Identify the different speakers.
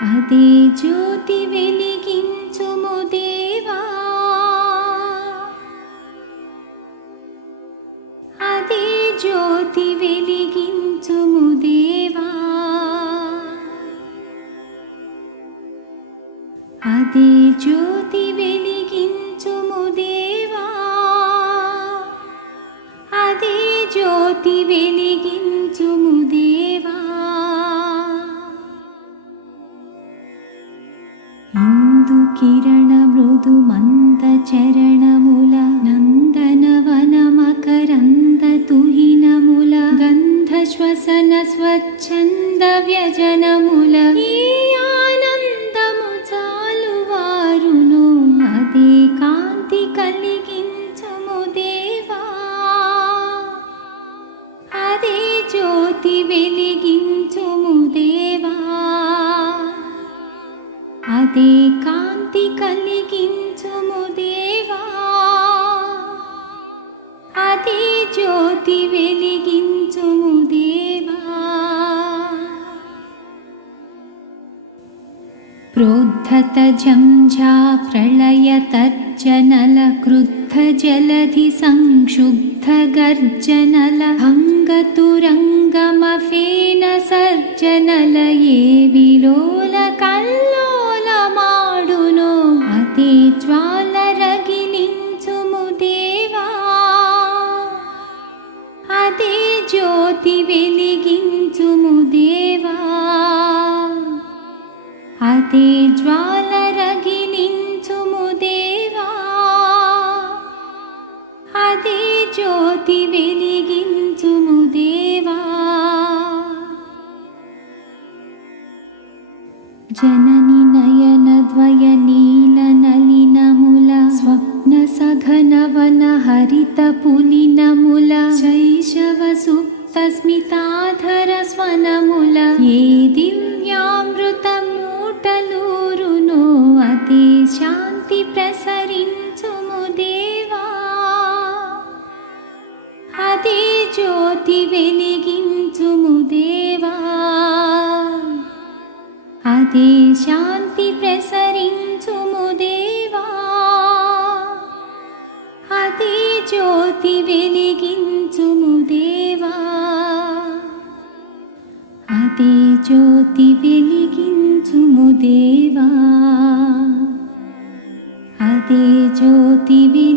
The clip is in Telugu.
Speaker 1: అదే జ్యోతి వెలిగించుము దేవా. అదే జ్యోతి వెలిగించుము దేవా. అదే జ్యోతి వెలిగించుము దేవా. అదే జ్యోతి వెలిగించుము దేవా. కిరణ మృదు మంద చరణముల నందనవన మకరంద తుహినముల గంధ శ్వసన స్వచ్ఛంద వ్యజనముల ఈ ఆనందము చాలువారును అదే కాంతి కలిగించము దేవా అదే జ్యోతి వెలిగించుము దేవా అదే కాంతి కలిగించుము దేవా అదే జ్యోతి వెలిగించుము దేవా ప్రోద్ధత జంఝా ప్రళయ తర్జనల క్రుద్ధ జలధి సంక్షుబ్ధ జ్యోతి వెలిగించుము దేవా జనని నయన ద్వయ నీల నలినముల స్వప్న సఘనవన హరిత పులినముల శైశవ సుప్త స్మితాధర స్వనముల ఏ దివ్యామృత వెలిగించుము దేవా. అదే శాంతి ప్రసరించుము దేవా. అదే జ్యోతి వెలిగించుము దేవా. అదే జ్యోతి వెలిగించుము దేవా. అదే జ్యోతి వెలి